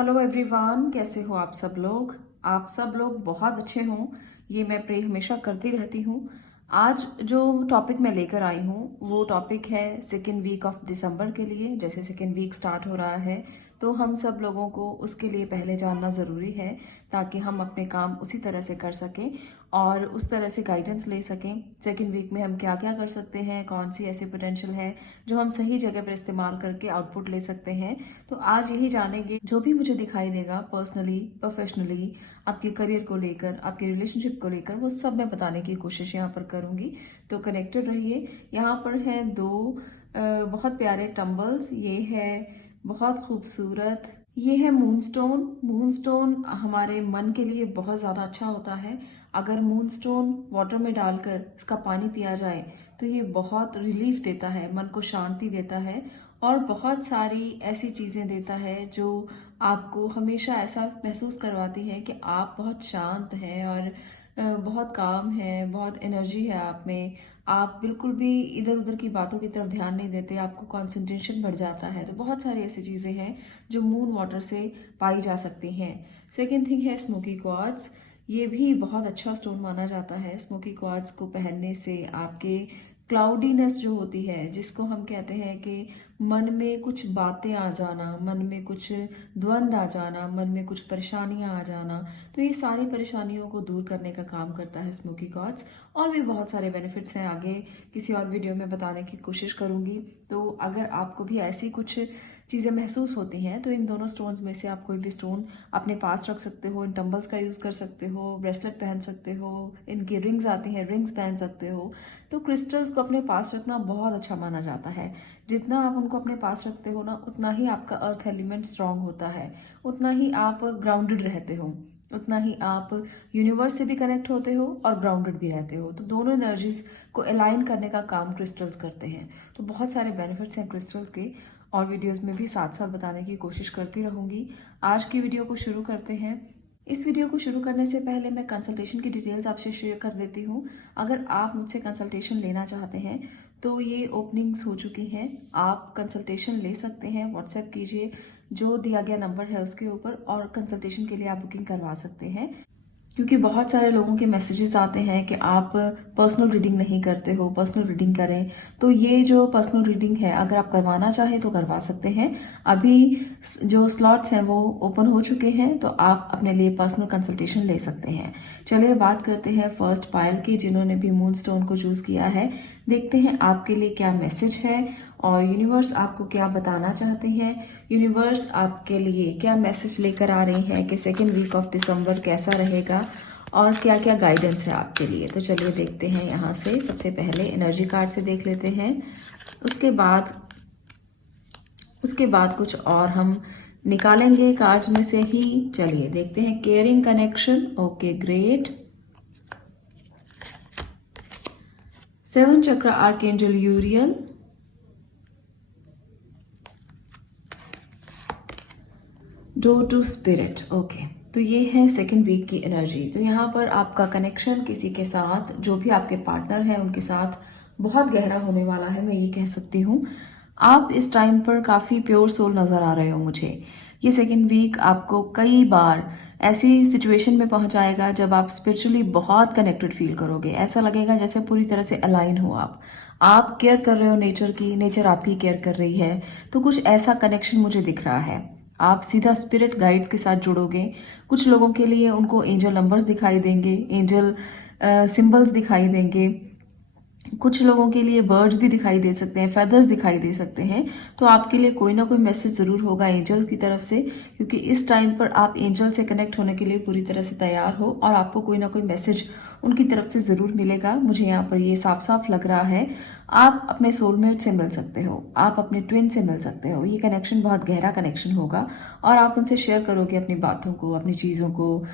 Hello everyone, कैसे हो आप सब लोग। आप सब लोग बहुत अच्छे हों, ये मैं प्रे हमेशा करती रहती हूँ। आज जो टॉपिक मैं लेकर आई हूँ वो टॉपिक है सेकेंड वीक ऑफ दिसंबर के लिए। जैसे सेकेंड वीक स्टार्ट हो रहा है तो हम सब लोगों को उसके लिए पहले जानना ज़रूरी है, ताकि हम अपने काम उसी तरह से कर सकें और उस तरह से गाइडेंस ले सकें। सेकेंड वीक में हम क्या क्या कर सकते हैं, कौन सी ऐसी पोटेंशियल है जो हम सही जगह पर इस्तेमाल करके आउटपुट ले सकते हैं। तो आज यही जानेंगे। जो भी मुझे दिखाई देगा पर्सनली, प्रोफेशनली, आपके करियर को लेकर, आपके रिलेशनशिप को लेकर, वो सब मैं बताने की कोशिश यहाँ पर करूंगी। तो कनेक्टेड रहिए। यहाँ पर हैं दो बहुत प्यारे टम्बल्स। ये है बहुत खूबसूरत, ये है मूनस्टोन। मूनस्टोन हमारे मन के लिए बहुत ज़्यादा अच्छा होता है। अगर मूनस्टोन वाटर में डालकर इसका पानी पिया जाए तो ये बहुत रिलीफ देता है, मन को शांति देता है और बहुत सारी ऐसी चीज़ें देता है जो आपको हमेशा ऐसा महसूस करवाती है कि आप बहुत शांत हैं और बहुत काम है, बहुत एनर्जी है आप में। आप बिल्कुल भी इधर उधर की बातों की तरफ ध्यान नहीं देते, आपको कंसंट्रेशन बढ़ जाता है। तो बहुत सारी ऐसी चीज़ें हैं जो मून वाटर से पाई जा सकती हैं। सेकेंड थिंग है स्मोकी क्वार्ट्ज। ये भी बहुत अच्छा स्टोन माना जाता है। स्मोकी क्वार्ट्ज को पहनने से आपके क्लाउडीनेस जो होती है, जिसको हम कहते हैं कि मन में कुछ बातें आ जाना, मन में कुछ द्वंद्व आ जाना, मन में कुछ परेशानियां आ जाना, तो ये सारी परेशानियों को दूर करने का काम करता है स्मोकी क्वार्ट्ज। और भी बहुत सारे बेनिफिट्स हैं, आगे किसी और वीडियो में बताने की कोशिश करूंगी। तो अगर आपको भी ऐसी कुछ चीज़ें महसूस होती हैं तो इन दोनों स्टोन्स में से आप कोई भी स्टोन अपने पास रख सकते हो। इन टम्बल्स का यूज़ कर सकते हो, ब्रेसलेट पहन सकते हो, इनकी रिंग्स आती हैं, रिंग्स पहन सकते हो। तो क्रिस्टल्स को अपने पास रखना बहुत अच्छा माना जाता है। जितना आप उनको अपने पास रखते हो ना, उतना ही आपका अर्थ एलिमेंट स्ट्रांग होता है, उतना ही आप ग्राउंडेड रहते हो, उतना ही आप यूनिवर्स से भी कनेक्ट होते हो और ग्राउंडेड भी रहते हो। तो दोनों एनर्जीज को अलाइन करने का काम क्रिस्टल्स करते हैं। तो बहुत सारे बेनिफिट्स हैं क्रिस्टल्स के, और वीडियोस में भी साथ साथ बताने की कोशिश करती रहूंगी। आज की वीडियो को शुरू करते हैं। इस वीडियो को शुरू करने से पहले मैं कंसल्टेशन की डिटेल्स आपसे शेयर कर देती हूँ। अगर आप मुझसे कंसल्टेशन लेना चाहते हैं तो ये ओपनिंग्स हो चुकी हैं, आप कंसल्टेशन ले सकते हैं। व्हाट्सएप कीजिए, जो दिया गया नंबर है उसके ऊपर, और कंसल्टेशन के लिए आप बुकिंग करवा सकते हैं। क्योंकि बहुत सारे लोगों के मैसेजेस आते हैं कि आप पर्सनल रीडिंग नहीं करते हो, पर्सनल रीडिंग करें। तो ये जो पर्सनल रीडिंग है, अगर आप करवाना चाहें तो करवा सकते हैं। अभी जो स्लॉट्स हैं वो ओपन हो चुके हैं, तो आप अपने लिए पर्सनल कंसल्टेशन ले सकते हैं। चलिए बात करते हैं फर्स्ट पायल की, जिन्होंने भी मून स्टोन को चूज किया है। देखते हैं आपके लिए क्या मैसेज है और यूनिवर्स आपको क्या बताना चाहती है। यूनिवर्स आपके लिए क्या मैसेज लेकर आ रही है कि सेकेंड वीक ऑफ दिसंबर कैसा रहेगा और क्या क्या गाइडेंस है आपके लिए। तो चलिए देखते हैं। यहाँ से सबसे पहले एनर्जी कार्ड से देख लेते हैं, उसके बाद कुछ और हम निकालेंगे कार्ड्स में से ही। चलिए देखते हैं। Caring connection, okay great. Seven chakra archangel Uriel, door to spirit, okay. तो ये है सेकेंड वीक की एनर्जी। तो यहाँ पर आपका कनेक्शन किसी के साथ, जो भी आपके पार्टनर है उनके साथ बहुत गहरा होने वाला है, मैं ये कह सकती हूँ। आप इस टाइम पर काफ़ी प्योर सोल नज़र आ रहे हो मुझे। ये सेकेंड वीक आपको कई बार ऐसी सिचुएशन में पहुंचाएगा जब आप स्पिरिचुअली बहुत कनेक्टेड फील करोगे। ऐसा लगेगा जैसे पूरी तरह से अलाइन हो आप केयर कर रहे हो नेचर की, नेचर आपकी केयर कर रही है। तो कुछ ऐसा कनेक्शन मुझे दिख रहा है। आप सीधा स्पिरिट गाइड्स के साथ जुड़ोगे। कुछ लोगों के लिए उनको एंजल नंबर्स दिखाई देंगे, एंजल सिंबल्स दिखाई देंगे। कुछ लोगों के लिए बर्ड्स भी दिखाई दे सकते हैं, फेदर्स दिखाई दे सकते हैं। तो आपके लिए कोई ना कोई मैसेज जरूर होगा एंजल की तरफ से, क्योंकि इस टाइम पर आप एंजल से कनेक्ट होने के लिए पूरी तरह से तैयार हो और आपको कोई ना कोई मैसेज उनकी तरफ से जरूर मिलेगा। मुझे यहाँ पर ये साफ साफ लग रहा है। आप अपने सोलमेट से मिल सकते हो, आप अपने ट्विन से मिल सकते हो। ये कनेक्शन बहुत गहरा कनेक्शन होगा और आप उनसे शेयर करोगे अपनी बातों को, अपनी चीजों को,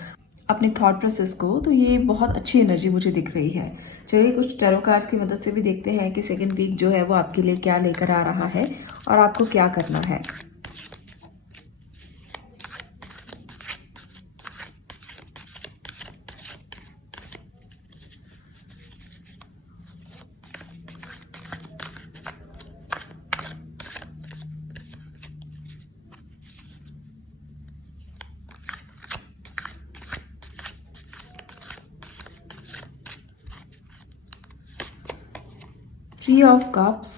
अपने थॉट प्रोसेस को। तो ये बहुत अच्छी एनर्जी मुझे दिख रही है। चलिए कुछ टैरो कार्ड्स की मदद से भी देखते हैं कि सेकेंड वीक जो है वो आपके लिए क्या लेकर आ रहा है और आपको क्या करना है। 3 of Cups,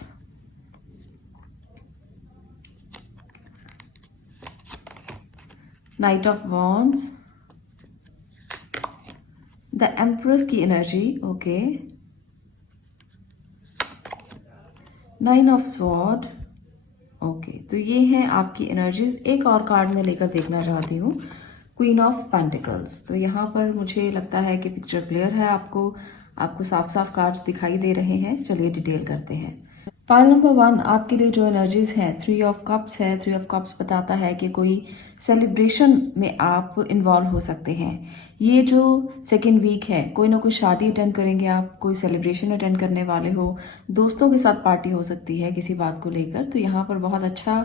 Knight of Wands, the empress की energy, okay, 9 of sword, okay. तो ये हैं आपकी एनर्जीज। एक और कार्ड में लेकर देखना चाहती हूँ, क्वीन ऑफ पेंटिकल्स। तो यहाँ पर मुझे लगता है कि पिक्चर क्लियर है, आपको साफ साफ कार्ड्स दिखाई दे रहे हैं। चलिए डिटेल करते हैं। पाइल नंबर 1 आपके लिए जो एनर्जीज है, 3 ऑफ कप्स है। 3 ऑफ कप्स बताता है कि कोई सेलिब्रेशन में आप इन्वॉल्व हो सकते हैं। ये जो सेकेंड वीक है, कोई ना कोई शादी अटेंड करेंगे आप, कोई सेलिब्रेशन अटेंड करने वाले हो, दोस्तों के साथ पार्टी हो सकती है किसी बात को लेकर। तो यहाँ पर बहुत अच्छा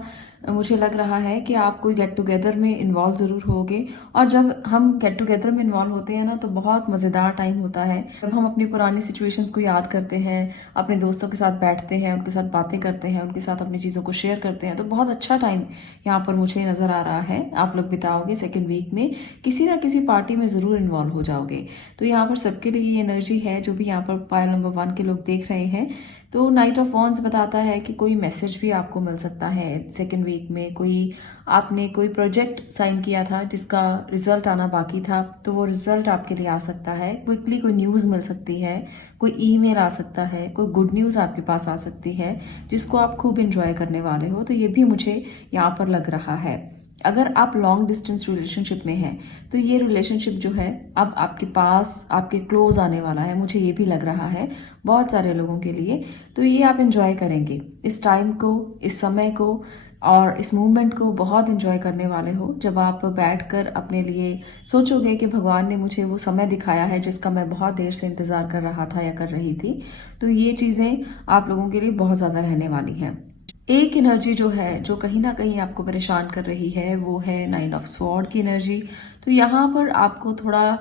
मुझे लग रहा है कि आप कोई गेट टुगेदर में इन्वॉल्व ज़रूर होगे। और जब हम गेट टुगेदर में इन्वॉल्व होते हैं ना, तो बहुत मज़ेदार टाइम होता है। जब हम अपनी पुरानी सिचुएशंस को याद करते हैं, अपने दोस्तों के साथ बैठते हैं, उनके साथ बातें करते हैं, उनके साथ अपनी चीज़ों को शेयर करते हैं, तो बहुत अच्छा टाइम यहाँ पर मुझे नज़र आ रहा है। आप लोग बिताओगे सेकेंड वीक में, किसी ना किसी पार्टी में ज़रूर इन्वॉल्व हो जाओगे। तो यहाँ पर सबके लिए ये एनर्जी है जो भी यहाँ पर पाइल नंबर 1 के लोग देख रहे हैं। तो नाइट ऑफ वॉन्ड्स बताता है कि कोई मैसेज भी आपको मिल सकता है सेकेंड वीक में। आपने कोई प्रोजेक्ट साइन किया था जिसका रिजल्ट आना बाकी था, तो वो रिजल्ट आपके लिए आ सकता है। क्विकली कोई न्यूज़ मिल सकती है, कोई ईमेल आ सकता है, कोई गुड न्यूज़ आपके पास आ सकती है जिसको आप खूब इंजॉय करने वाले हो। तो ये भी मुझे यहाँ पर लग रहा है। अगर आप लॉन्ग डिस्टेंस रिलेशनशिप में हैं, तो ये रिलेशनशिप जो है अब आपके पास, आपके क्लोज आने वाला है, मुझे ये भी लग रहा है बहुत सारे लोगों के लिए। तो ये आप एंजॉय करेंगे इस टाइम को, इस समय को और इस मूवमेंट को बहुत एंजॉय करने वाले हो। जब आप बैठकर अपने लिए सोचोगे कि भगवान ने मुझे वो समय दिखाया है जिसका मैं बहुत देर से इंतजार कर रहा था या कर रही थी, तो ये चीज़ें आप लोगों के लिए बहुत ज़्यादा रहने वाली हैं। एक एनर्जी जो है, जो कहीं ना कहीं आपको परेशान कर रही है, वो है 9 ऑफ स्वॉर्ड की एनर्जी। तो यहाँ पर आपको थोड़ा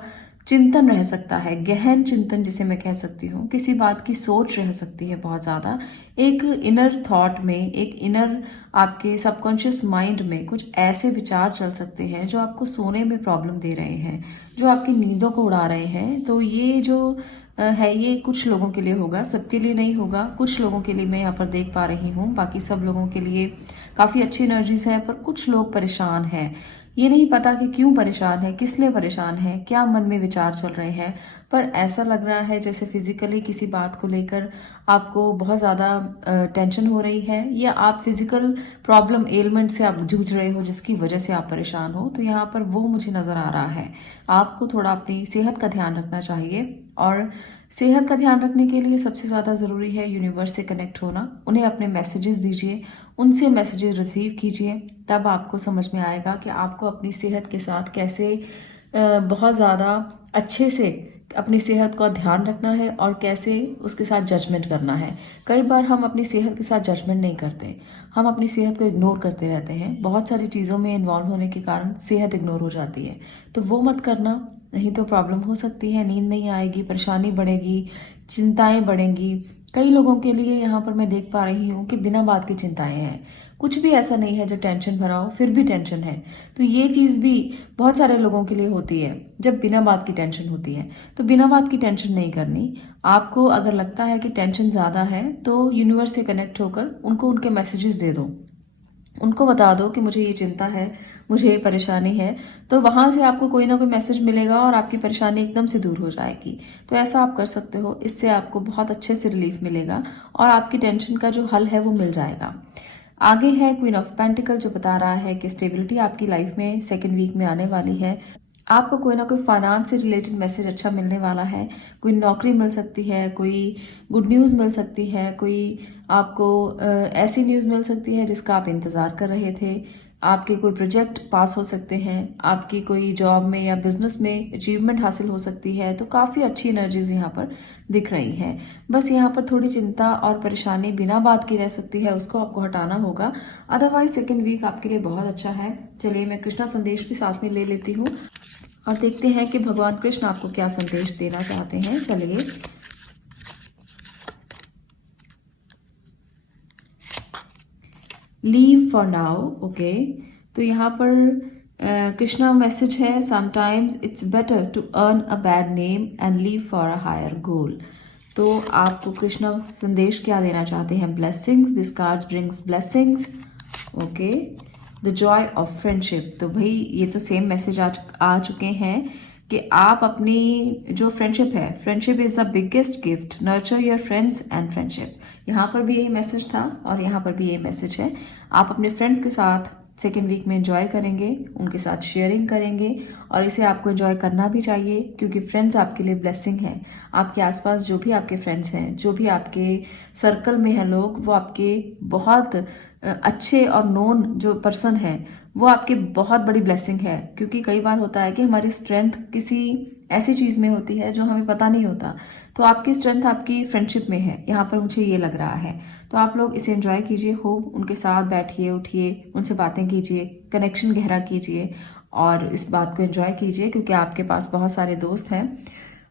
चिंतन रह सकता है, गहन चिंतन जिसे मैं कह सकती हूँ। किसी बात की सोच रह सकती है बहुत ज़्यादा। एक इनर थॉट में, एक इनर आपके सबकॉन्शियस माइंड में कुछ ऐसे विचार चल सकते हैं जो आपको सोने में प्रॉब्लम दे रहे हैं, जो आपकी नींदों को उड़ा रहे हैं। तो ये जो है, ये कुछ लोगों के लिए होगा, सबके लिए नहीं होगा। कुछ लोगों के लिए मैं यहाँ पर देख पा रही हूँ, बाकी सब लोगों के लिए काफ़ी अच्छी एनर्जीज है। पर कुछ लोग परेशान हैं, ये नहीं पता कि क्यों परेशान है, किस लिए परेशान है, क्या मन में विचार चल रहे हैं। पर ऐसा लग रहा है जैसे फिजिकली किसी बात को लेकर आपको बहुत ज़्यादा टेंशन हो रही है, या आप फिजिकल प्रॉब्लम, एलिमेंट से आप जूझ रहे हो जिसकी वजह से आप परेशान हो। तो यहाँ पर वो मुझे नज़र आ रहा है। आपको थोड़ा अपनी सेहत का ध्यान रखना चाहिए, और सेहत का ध्यान रखने के लिए सबसे ज़्यादा ज़रूरी है यूनिवर्स से कनेक्ट होना। उन्हें अपने मैसेजेस दीजिए, उनसे मैसेजेस रिसीव कीजिए, तब आपको समझ में आएगा कि आपको अपनी सेहत के साथ कैसे बहुत ज़्यादा अच्छे से अपनी सेहत का ध्यान रखना है और कैसे उसके साथ जजमेंट करना है। कई बार हम अपनी सेहत के साथ जजमेंट नहीं करते, हम अपनी सेहत को इग्नोर करते रहते हैं। बहुत सारी चीज़ों में इन्वॉल्व होने के कारण सेहत इग्नोर हो जाती है, तो वो मत करना, नहीं तो प्रॉब्लम हो सकती है। नींद नहीं आएगी, परेशानी बढ़ेगी, चिंताएं बढ़ेंगी। कई लोगों के लिए यहाँ पर मैं देख पा रही हूँ कि बिना बात की चिंताएं हैं। कुछ भी ऐसा नहीं है जो टेंशन भरा हो, फिर भी टेंशन है। तो ये चीज़ भी बहुत सारे लोगों के लिए होती है जब बिना बात की टेंशन होती है। तो बिना बात की टेंशन नहीं करनी। आपको अगर लगता है कि टेंशन ज़्यादा है, तो यूनिवर्स से कनेक्ट होकर उनको उनके मैसेजेस दे दो, उनको बता दो कि मुझे ये चिंता है, मुझे ये परेशानी है। तो वहाँ से आपको कोई ना कोई मैसेज मिलेगा और आपकी परेशानी एकदम से दूर हो जाएगी। तो ऐसा आप कर सकते हो, इससे आपको बहुत अच्छे से रिलीफ मिलेगा और आपकी टेंशन का जो हल है वो मिल जाएगा। आगे है क्वीन ऑफ पेंटिकल, जो बता रहा है कि स्टेबिलिटी आपकी लाइफ में सेकेंड वीक में आने वाली है। आपको कोई ना कोई फाइनेंस से रिलेटेड मैसेज अच्छा मिलने वाला है। कोई नौकरी मिल सकती है, कोई गुड न्यूज़ मिल सकती है, कोई आपको ऐसी न्यूज़ मिल सकती है जिसका आप इंतज़ार कर रहे थे। आपके कोई प्रोजेक्ट पास हो सकते हैं, आपकी कोई जॉब में या बिजनेस में अचीवमेंट हासिल हो सकती है। तो काफ़ी अच्छी एनर्जीज यहाँ पर दिख रही हैं। बस यहाँ पर थोड़ी चिंता और परेशानी बिना बात की रह सकती है, उसको आपको हटाना होगा। अदरवाइज सेकेंड वीक आपके लिए बहुत अच्छा है। चलिए मैं कृष्णा संदेश भी साथ में ले लेती हूँ और देखते हैं कि भगवान कृष्ण आपको क्या संदेश देना चाहते हैं। चलिए, लीव फॉर नाउ, ओके। तो यहाँ पर कृष्णा मैसेज है, sometimes it's better to earn a bad name and leave for a higher goal. तो आपको कृष्णा संदेश क्या देना चाहते हैं? Blessings, this card brings blessings. Okay, the joy of friendship. तो भाई ये तो सेम मैसेज आ चुके हैं कि आप अपनी जो फ्रेंडशिप है, friendship is the biggest gift, nurture your friends and friendship. यहाँ पर भी यही मैसेज था और यहाँ पर भी यही मैसेज है। आप अपने फ्रेंड्स के साथ सेकेंड वीक में एंजॉय करेंगे, उनके साथ शेयरिंग करेंगे और इसे आपको एंजॉय करना भी चाहिए क्योंकि फ्रेंड्स आपके लिए ब्लेसिंग है। आपके आसपास जो भी आपके फ्रेंड्स हैं, जो भी आपके सर्कल में हैं लोग, वो आपके बहुत अच्छे और नोन जो पर्सन है वो आपके बहुत बड़ी ब्लेसिंग है। क्योंकि कई बार होता है कि हमारी स्ट्रेंथ किसी ऐसी चीज में होती है जो हमें पता नहीं होता, तो आपकी स्ट्रेंथ आपकी फ्रेंडशिप में है, यहाँ पर मुझे ये लग रहा है। तो आप लोग इसे एंजॉय कीजिए खूब, उनके साथ बैठिए, उठिए, उनसे बातें कीजिए, कनेक्शन गहरा कीजिए और इस बात को एंजॉय कीजिए क्योंकि आपके पास बहुत सारे दोस्त हैं।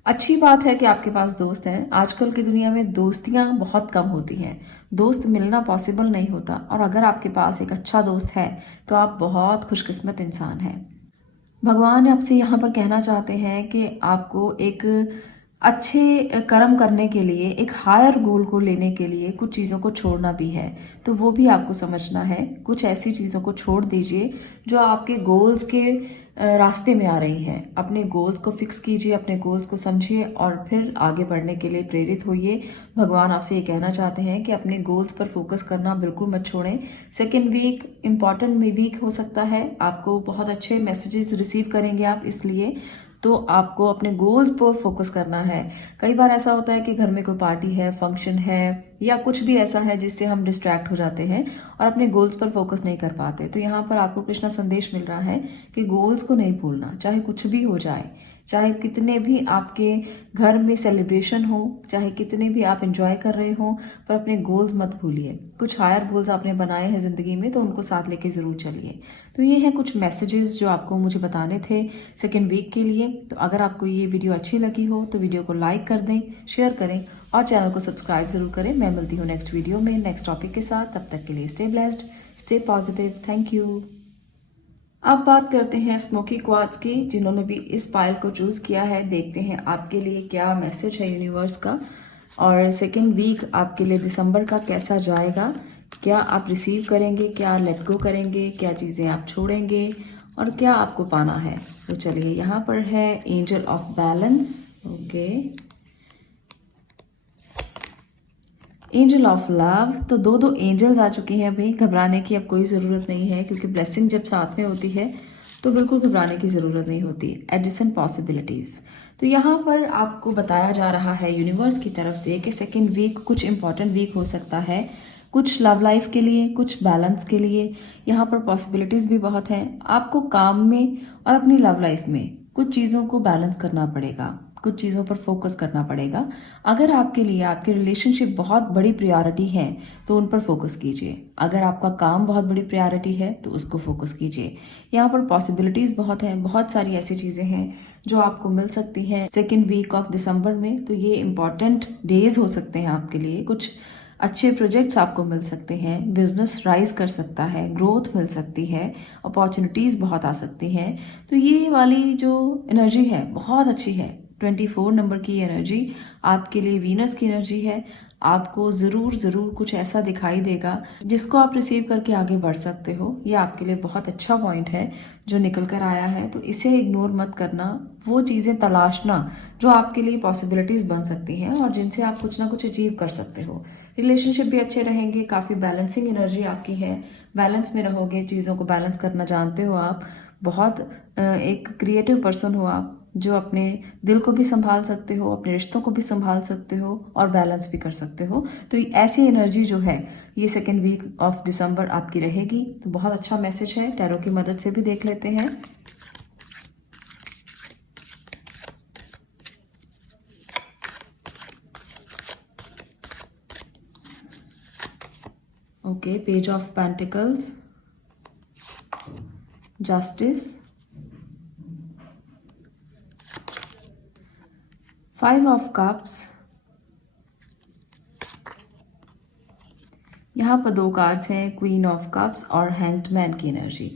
अच्छी बात है कि आपके पास दोस्त हैं। आजकल की दुनिया में दोस्तियां बहुत कम होती हैं, दोस्त मिलना पॉसिबल नहीं होता और अगर आपके पास एक अच्छा दोस्त है तो आप बहुत खुशकिस्मत इंसान हैं। भगवान आपसे यहाँ पर कहना चाहते हैं कि आपको एक अच्छे कर्म करने के लिए, एक हायर गोल को लेने के लिए कुछ चीज़ों को छोड़ना भी है, तो वो भी आपको समझना है। कुछ ऐसी चीज़ों को छोड़ दीजिए जो आपके गोल्स के रास्ते में आ रही है। अपने गोल्स को फिक्स कीजिए, अपने गोल्स को समझिए और फिर आगे बढ़ने के लिए प्रेरित होइए। भगवान आपसे ये कहना चाहते हैं कि अपने गोल्स पर फोकस करना बिल्कुल मत छोड़ें। सेकेंड वीक इम्पॉर्टेंट वीक हो सकता है, आपको बहुत अच्छे मैसेजेस रिसीव करेंगे आप, इसलिए तो आपको अपने गोल्स पर फोकस करना है। कई बार ऐसा होता है कि घर में कोई पार्टी है, फंक्शन है या कुछ भी ऐसा है जिससे हम डिस्ट्रैक्ट हो जाते हैं और अपने गोल्स पर फोकस नहीं कर पाते। तो यहाँ पर आपको कृष्णा संदेश मिल रहा है कि गोल्स को नहीं भूलना, चाहे कुछ भी हो जाए, चाहे कितने भी आपके घर में सेलिब्रेशन हो, चाहे कितने भी आप एंजॉय कर रहे हो, पर अपने गोल्स मत भूलिए। कुछ हायर गोल्स आपने बनाए हैं जिंदगी में तो उनको साथ लेके जरूर चलिए। तो ये हैं कुछ मैसेजेस जो आपको मुझे बताने थे सेकेंड वीक के लिए। तो अगर आपको ये वीडियो अच्छी लगी हो तो वीडियो को लाइक कर दें, शेयर करें और चैनल को सब्सक्राइब जरूर करें। मैं मिलती हूँ नेक्स्ट वीडियो में नेक्स्ट टॉपिक के साथ। तब तक के लिए stay blessed, stay positive, thank you. अब बात करते हैं स्मोकी क्वार्ट्ज की, जिन्होंने भी इस पायल को चूज किया है। देखते हैं आपके लिए क्या मैसेज है यूनिवर्स का और सेकेंड वीक आपके लिए दिसंबर का कैसा जाएगा। क्या आप रिसीव करेंगे, क्या लेट गो करेंगे, क्या चीजें आप छोड़ेंगे और क्या आपको पाना है। तो चलिए, यहाँ पर है angel of balance, okay, angel of love. तो दो एंजल्स आ चुके हैं भाई, घबराने की अब कोई ज़रूरत नहीं है क्योंकि ब्लेसिंग जब साथ में होती है तो बिल्कुल घबराने की ज़रूरत नहीं होती। Addition possibilities. तो यहाँ पर आपको बताया जा रहा है यूनिवर्स की तरफ से कि सेकेंड वीक कुछ इंपॉर्टेंट वीक हो सकता है, कुछ लव लाइफ के लिए, कुछ बैलेंस के लिए। यहाँ पर पॉसिबिलिटीज़ भी बहुत हैं। आपको काम में और अपनी लव लाइफ में कुछ चीज़ों को बैलेंस करना पड़ेगा, कुछ चीज़ों पर फोकस करना पड़ेगा। अगर आपके लिए आपकी रिलेशनशिप बहुत बड़ी प्रायोरिटी है तो उन पर फोकस कीजिए। अगर आपका काम बहुत बड़ी प्रायोरिटी है तो उसको फोकस कीजिए। यहाँ पर पॉसिबिलिटीज़ बहुत हैं, बहुत सारी ऐसी चीज़ें हैं जो आपको मिल सकती हैं सेकेंड वीक ऑफ दिसंबर में। तो ये इम्पॉर्टेंट डेज हो सकते हैं आपके लिए। कुछ अच्छे प्रोजेक्ट्स आपको मिल सकते हैं, बिजनेस राइज कर सकता है, ग्रोथ मिल सकती है, अपॉर्चुनिटीज़ बहुत आ सकती हैं। तो ये वाली जो एनर्जी है बहुत अच्छी है। 24 नंबर की एनर्जी आपके लिए वीनस की एनर्जी है। आपको ज़रूर कुछ ऐसा दिखाई देगा जिसको आप रिसीव करके आगे बढ़ सकते हो। ये आपके लिए बहुत अच्छा पॉइंट है जो निकल कर आया है, तो इसे इग्नोर मत करना। वो चीज़ें तलाशना जो आपके लिए पॉसिबिलिटीज़ बन सकती हैं और जिनसे आप कुछ ना कुछ अचीव कर सकते हो। रिलेशनशिप भी अच्छे रहेंगे, काफ़ी बैलेंसिंग एनर्जी आपकी है, बैलेंस में रहोगे, चीज़ों को बैलेंस करना जानते हो आप। बहुत एक क्रिएटिव पर्सन हो आप जो अपने दिल को भी संभाल सकते हो, अपने रिश्तों को भी संभाल सकते हो और बैलेंस भी कर सकते हो। तो ऐसी एनर्जी जो है ये सेकेंड वीक ऑफ दिसंबर आपकी रहेगी। तो बहुत अच्छा मैसेज है, टैरो की मदद से भी देख लेते हैं। Okay, page of pentacles, justice, 5 of cups. यहाँ पर 2 कार्ड्स हैं, क्वीन ऑफ कप्स और हैंग्ड मैन की एनर्जी।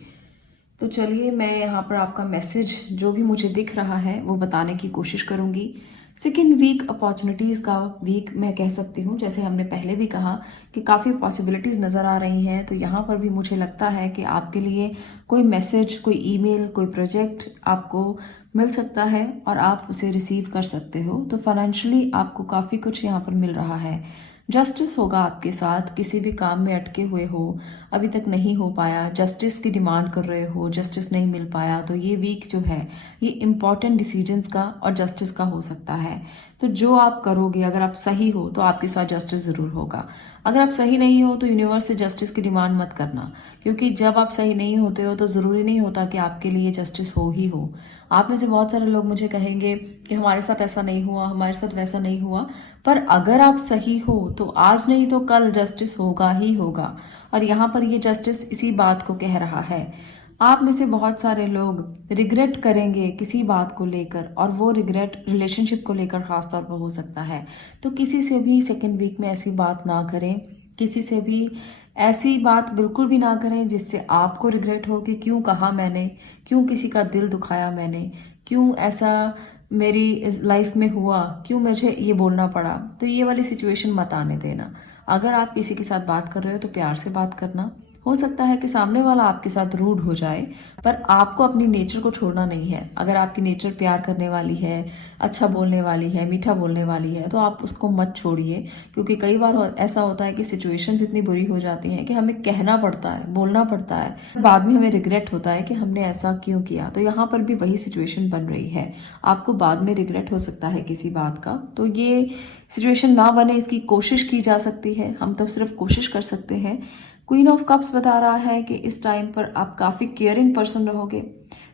तो चलिए मैं यहाँ पर आपका मैसेज जो भी मुझे दिख रहा है वो बताने की कोशिश करूंगी। सेकेंड वीक अपॉर्चुनिटीज़ का वीक मैं कह सकती हूँ। जैसे हमने पहले भी कहा कि काफ़ी पॉसिबिलिटीज़ नज़र आ रही हैं, तो यहाँ पर भी मुझे लगता है कि आपके लिए कोई मैसेज, कोई ईमेल, कोई प्रोजेक्ट आपको मिल सकता है और आप उसे रिसीव कर सकते हो। तो फाइनेंशियली आपको काफ़ी कुछ यहाँ पर मिल रहा है। जस्टिस होगा आपके साथ, किसी भी काम में अटके हुए हो, अभी तक नहीं हो पाया, जस्टिस की डिमांड कर रहे हो, जस्टिस नहीं मिल पाया, तो ये वीक जो है ये इम्पॉर्टेंट डिसीजंस का और जस्टिस का हो सकता है। तो जो आप करोगे, अगर आप सही हो तो आपके साथ जस्टिस ज़रूर होगा। अगर आप सही नहीं हो तो यूनिवर्स से जस्टिस की डिमांड मत करना, क्योंकि जब आप सही नहीं होते हो तो ज़रूरी नहीं होता कि आपके लिए जस्टिस हो ही हो। आप में से बहुत सारे लोग मुझे कहेंगे कि हमारे साथ ऐसा नहीं हुआ, हमारे साथ वैसा नहीं हुआ, पर अगर आप सही हो तो आज नहीं तो कल जस्टिस होगा ही होगा। और यहाँ पर ये जस्टिस इसी बात को कह रहा है। आप में से बहुत सारे लोग रिग्रेट करेंगे किसी बात को लेकर, और वो रिग्रेट रिलेशनशिप को लेकर खास तौर पर हो सकता है। तो किसी से भी सेकेंड वीक में ऐसी बात ना करें, किसी से भी ऐसी बात बिल्कुल भी ना करें जिससे आपको रिग्रेट हो कि क्यों कहा मैंने, क्यों किसी का दिल दुखाया मैंने, क्यों ऐसा मेरी लाइफ में हुआ, क्यों मुझे ये बोलना पड़ा। तो ये वाली सिचुएशन मत आने देना। अगर आप किसी के साथ बात कर रहे हो तो प्यार से बात करना। हो सकता है कि सामने वाला आपके साथ रूड हो जाए, पर आपको अपनी नेचर को छोड़ना नहीं है। अगर आपकी नेचर प्यार करने वाली है, अच्छा बोलने वाली है, मीठा बोलने वाली है, तो आप उसको मत छोड़िए। क्योंकि कई बार ऐसा होता है कि सिचुएशंस इतनी बुरी हो जाती हैं कि हमें कहना पड़ता है, बोलना पड़ता है, बाद में हमें रिग्रेट होता है कि हमने ऐसा क्यों किया। तो यहाँ पर भी वही सिचुएशन बन रही है, आपको बाद में रिग्रेट हो सकता है किसी बात का। तो ये सिचुएशन ना बने, इसकी कोशिश की जा सकती है, हम तो सिर्फ कोशिश कर सकते हैं। क्वीन ऑफ कप्स बता रहा है कि इस टाइम पर आप काफ़ी केयरिंग पर्सन रहोगे,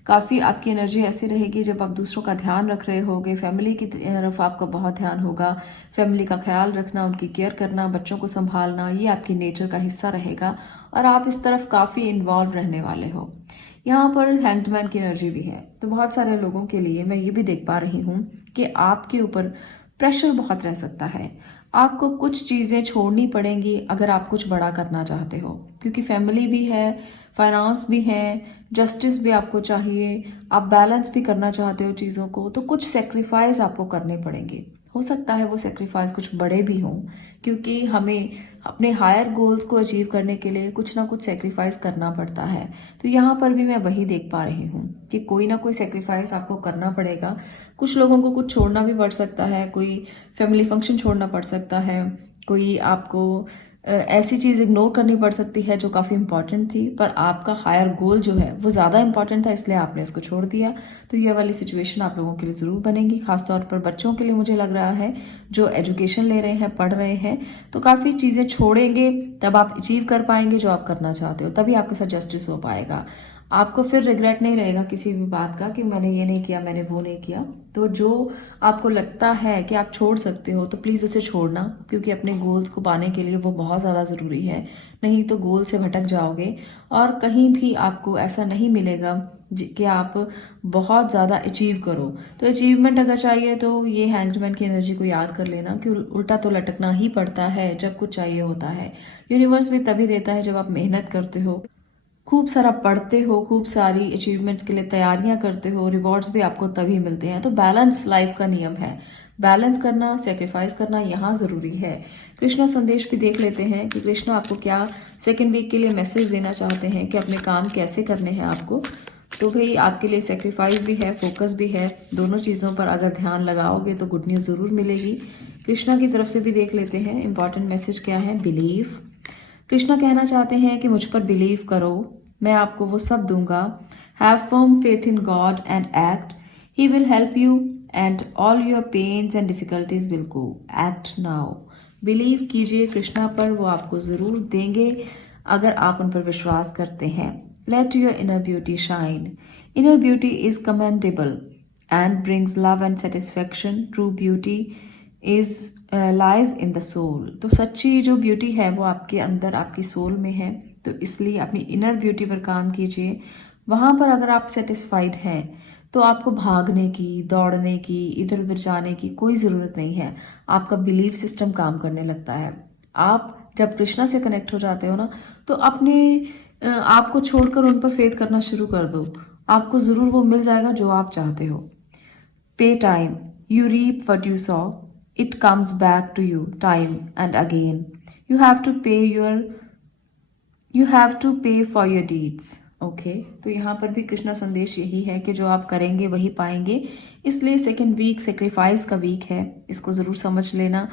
काफ़ी आपकी एनर्जी ऐसी रहेगी जब आप दूसरों का ध्यान रख रहे होगे। फैमिली की तरफ आपका बहुत ध्यान होगा, फैमिली का ख्याल रखना, उनकी केयर करना, बच्चों को संभालना, ये आपकी नेचर का हिस्सा रहेगा और आप इस तरफ काफ़ी इन्वॉल्व रहने वाले हो। यहाँ पर हैंग्ड की एनर्जी भी है, तो बहुत सारे लोगों के लिए मैं ये भी देख पा रही हूँ कि आपके ऊपर प्रेशर बहुत रह सकता है। आपको कुछ चीज़ें छोड़नी पड़ेंगी अगर आप कुछ बड़ा करना चाहते हो, क्योंकि फैमिली भी है, फाइनेंस भी है, जस्टिस भी आपको चाहिए, आप बैलेंस भी करना चाहते हो चीज़ों को, तो कुछ सेक्रीफाइस आपको करने पड़ेंगे। हो सकता है वो सेक्रीफाइस कुछ बड़े भी हों, क्योंकि हमें अपने हायर गोल्स को अचीव करने के लिए कुछ ना कुछ सेक्रीफाइस करना पड़ता है। तो यहाँ पर भी मैं वही देख पा रही हूँ कि कोई ना कोई सेक्रीफाइस आपको करना पड़ेगा। कुछ लोगों को कुछ छोड़ना भी पड़ सकता है, कोई फैमिली फंक्शन छोड़ना पड़ सकता है, कोई आपको ऐसी चीज़ इग्नोर करनी पड़ सकती है जो काफ़ी इंपॉर्टेंट थी, पर आपका हायर गोल जो है वो ज़्यादा इंपॉर्टेंट था, इसलिए आपने इसको छोड़ दिया। तो ये वाली सिचुएशन आप लोगों के लिए ज़रूर बनेगी, खासतौर पर बच्चों के लिए मुझे लग रहा है जो एजुकेशन ले रहे हैं, पढ़ रहे हैं, तो काफ़ी चीज़ें छोड़ेंगे तब आप अचीव कर पाएंगे जो आप करना चाहते हो, तभी आपके साथ जस्टिस हो पाएगा। आपको फिर रिग्रेट नहीं रहेगा किसी भी बात का कि मैंने ये नहीं किया, मैंने वो नहीं किया। तो जो आपको लगता है कि आप छोड़ सकते हो तो प्लीज़ उसे छोड़ना, क्योंकि अपने गोल्स को पाने के लिए वो बहुत ज़्यादा ज़रूरी है। नहीं तो गोल से भटक जाओगे और कहीं भी आपको ऐसा नहीं मिलेगा कि आप बहुत ज़्यादा अचीव करो। तो अचीवमेंट अगर चाहिए तो ये हैंगमैन की एनर्जी को याद कर लेना कि उल्टा तो लटकना ही पड़ता है जब कुछ चाहिए होता है। यूनिवर्स भी तभी देता है जब आप मेहनत करते हो, खूब सारा पढ़ते हो, खूब सारी अचीवमेंट्स के लिए तैयारियां करते हो, रिवॉर्ड्स भी आपको तभी मिलते हैं। तो बैलेंस लाइफ का नियम है, बैलेंस करना, सेक्रीफाइस करना यहाँ जरूरी है। कृष्णा संदेश भी देख लेते हैं कि कृष्णा आपको क्या सेकेंड वीक के लिए मैसेज देना चाहते हैं कि अपने काम कैसे करने हैं आपको। तो भाई आपके लिए सेक्रीफाइस भी है, फोकस भी है, दोनों चीज़ों पर अगर ध्यान लगाओगे तो गुड न्यूज़ ज़रूर मिलेगी। कृष्णा की तरफ से भी देख लेते हैं इंपॉर्टेंट मैसेज क्या है। बिलीव, कृष्णा कहना चाहते हैं कि मुझ पर बिलीव करो, मैं आपको वो सब दूंगा। Have firm faith in God and act, he will help you and all your pains and difficulties will go. Act now. Believe कीजिए कृष्णा पर, वो आपको जरूर देंगे अगर आप उन पर विश्वास करते हैं। Let your inner beauty shine, inner beauty is commendable and brings love and satisfaction. True beauty is lies in the soul. तो सच्ची जो ब्यूटी है वो आपके अंदर, आपकी सोल में है। तो इसलिए अपनी इनर ब्यूटी पर काम कीजिए। वहां पर अगर आप सेटिस्फाइड हैं तो आपको भागने की, दौड़ने की, इधर उधर जाने की कोई ज़रूरत नहीं है। आपका बिलीफ सिस्टम काम करने लगता है। आप जब कृष्णा से कनेक्ट हो जाते हो ना, तो अपने आपको छोड़कर उन पर फेथ करना शुरू कर दो, आपको जरूर वो मिल जाएगा जो आप चाहते हो। पे time, you reap what you sow, it comes back to you time and again. You have to pay your you have to pay for your deeds. Okay तो यहाँ पर भी कृष्णा संदेश यही है कि जो आप करेंगे वही पाएंगे। इसलिए सेकेंड वीक सेक्रीफाइस का वीक है, इसको जरूर समझ लेना।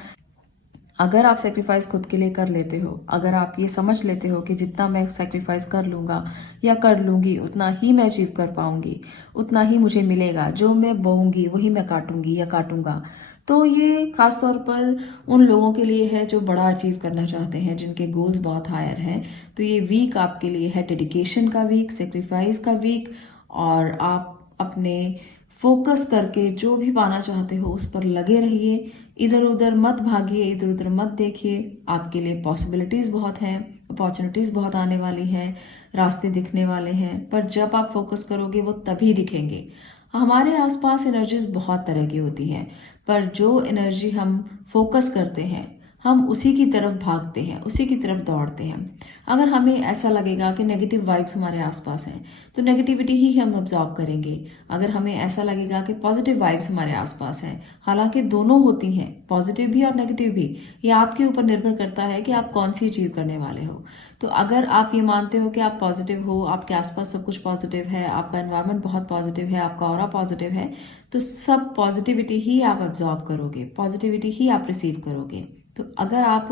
अगर आप सेक्रीफाइस खुद के लिए कर लेते हो, अगर आप ये समझ लेते हो कि जितना मैं सेक्रीफाइस कर लूंगा या कर लूंगी उतना ही मैं अचीव कर पाऊंगी, उतना ही मुझे मिलेगा, जो मैं बोऊंगी वही मैं काटूंगी या काटूंगा, तो ये खास तौर पर उन लोगों के लिए है जो बड़ा अचीव करना चाहते हैं, जिनके गोल्स बहुत हायर हैं। तो ये वीक आपके लिए है डेडिकेशन का वीक, सेक्रीफाइस का वीक, और आप अपने फोकस करके जो भी पाना चाहते हो उस पर लगे रहिए। इधर उधर मत भागिए, इधर उधर मत देखिए। आपके लिए पॉसिबिलिटीज बहुत हैं, अपॉर्चुनिटीज बहुत आने वाली हैं, रास्ते दिखने वाले हैं, पर जब आप फोकस करोगे वो तभी दिखेंगे। हमारे आसपास एनर्जीज बहुत तरह की होती हैं, पर जो एनर्जी हम फोकस करते हैं हम उसी की तरफ भागते हैं, उसी की तरफ दौड़ते हैं। अगर हमें ऐसा लगेगा कि नेगेटिव वाइब्स हमारे आसपास हैं तो नेगेटिविटी ही हम ऑब्जॉर्व करेंगे। अगर हमें ऐसा लगेगा कि पॉजिटिव वाइब्स हमारे आसपास हैं, हालांकि दोनों होती हैं, पॉजिटिव भी और नेगेटिव भी, ये आपके ऊपर निर्भर करता है कि आप कौन सी अचीव करने वाले हो। तो अगर आप ये मानते हो कि आप पॉजिटिव हो, आपके आसपास सब कुछ पॉजिटिव है, आपका एनवायरनमेंट बहुत पॉजिटिव है, आपका ऑरा पॉजिटिव है, तो सब पॉजिटिविटी ही आप ऑब्जॉर्व करोगे, पॉजिटिविटी ही आप रिसीव करोगे। तो अगर आप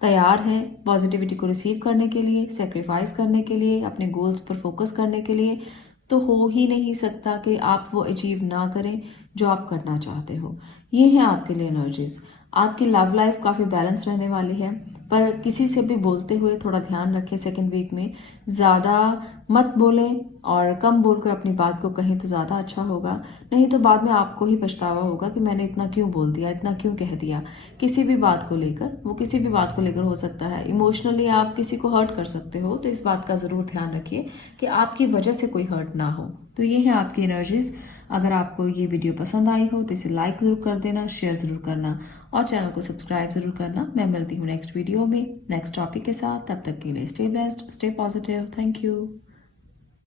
तैयार हैं पॉजिटिविटी को रिसीव करने के लिए, सेक्रीफाइस करने के लिए, अपने गोल्स पर फोकस करने के लिए, तो हो ही नहीं सकता कि आप वो अचीव ना करें जो आप करना चाहते हो। ये है आपके लिए एनर्जीज। आपकी लव लाइफ काफ़ी बैलेंस रहने वाली है, पर किसी से भी बोलते हुए थोड़ा ध्यान रखें सेकेंड वीक में, ज़्यादा मत बोलें और कम बोलकर अपनी बात को कहें तो ज़्यादा अच्छा होगा। नहीं तो बाद में आपको ही पछतावा होगा कि मैंने इतना क्यों बोल दिया, इतना क्यों कह दिया। किसी भी बात को लेकर, वो किसी भी बात को लेकर हो सकता है, इमोशनली आप किसी को हर्ट कर सकते हो, तो इस बात का ज़रूर ध्यान रखिए कि आपकी वजह से कोई हर्ट ना हो। तो ये है आपकी एनर्जीज। अगर आपको ये वीडियो पसंद आई हो तो इसे लाइक ज़रूर कर देना, शेयर ज़रूर करना और चैनल को सब्सक्राइब ज़रूर करना। मैं मिलती हूँ नेक्स्ट वीडियो में नेक्स्ट टॉपिक के साथ। तब तक के लिए stay blessed, stay positive. Thank you.